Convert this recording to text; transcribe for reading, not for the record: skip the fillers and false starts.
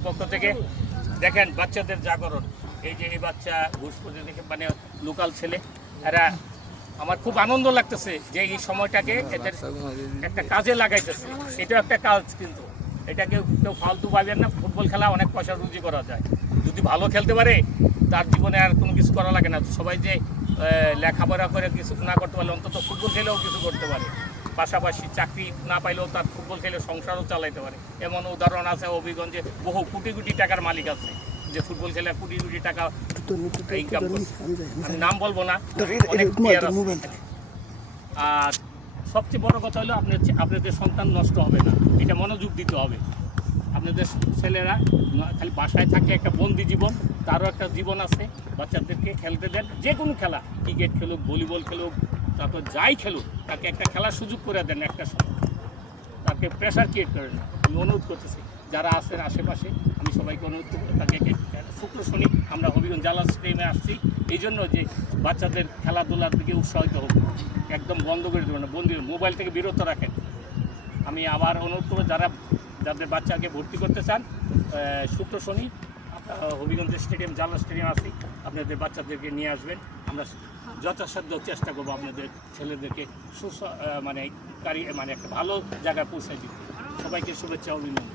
কমিটির পক্ষ থেকে দেখেন বাচ্চাদের জাগরণ। এই যে এই বাচ্চা ঘুষপতি থেকে মানে লোকাল ছেলে, এরা আমার খুব আনন্দ লাগতেছে যে এই সময়টাকে এদের একটা কাজে লাগাইতেছে। এটাও একটা কাজ, কিন্তু এটাকে কেউ ফালতু পাবেন না। ফুটবল খেলা অনেক পয়সা রুজি করা যায়, যদি ভালো খেলতে পারে তার জীবনে আর কোনো কিছু করা লাগে না। সবাই যে লেখাপড়া করে কিছু না করতে পারলে অন্তত ফুটবল খেলেও কিছু করতে পারে, পাশাপাশি চাকরি না পাইলেও তার ফুটবল খেলে সংসারও চালাইতে পারে। এমন উদাহরণ আছে হবিগঞ্জে, বহু কোটি কোটি টাকার মালিক আছে যে ফুটবল খেলে কোটি কোটি টাকা ইনকাম করছে। আমি নাম বলবো না, অনেক প্লেয়ার আছে। আর সবচেয়ে বড় কথা হলো আপনাদের সন্তান নষ্ট হবে না, এটা মনোযোগ দিতে হবে। আপনাদের ছেলেরা খালি বাসায় থাকলে একটা বন্দি জীবন, তারও একটা জীবন আছে। বাচ্চাদেরকে খেলতে দেন, যে কোনো খেলা, ক্রিকেট খেলুক, ভলিবল খেলুক, তারপর যাই খেলুক, তাকে একটা খেলার সুযোগ করে দেন। একটা তাকে প্রেশার ক্রিয়েট করেন না। আমি অনুরোধ করতেছি যারা আছেন আশেপাশে, আমি সবাইকে অনুরোধ করবো তাকে শুক্র শনি আমরা হবিগঞ্জ জালাল স্টেডিয়ামে আসছি এই জন্য যে বাচ্চাদের খেলাধুলার দিকে উৎসাহিত হোক, একদম বন্ধ করে দেবেন না, বন্দি মোবাইল থেকে বিরত রাখেন। আমি আবার অনুরোধ করবো যাদের বাচ্চাকে ভর্তি করতে চান, শুক্র শনি হবিগঞ্জ স্টেডিয়াম জালাল স্টেডিয়াম আসি, আপনাদের বাচ্চাদেরকে নিয়ে আসবেন। আমরা যথাসাধ্য চেষ্টা করবো আপনাদের ছেলেদেরকে মানে একটা ভালো জায়গায় পৌঁছায় দিতে। সবাইকে শুভেচ্ছা, অভিনন্দন।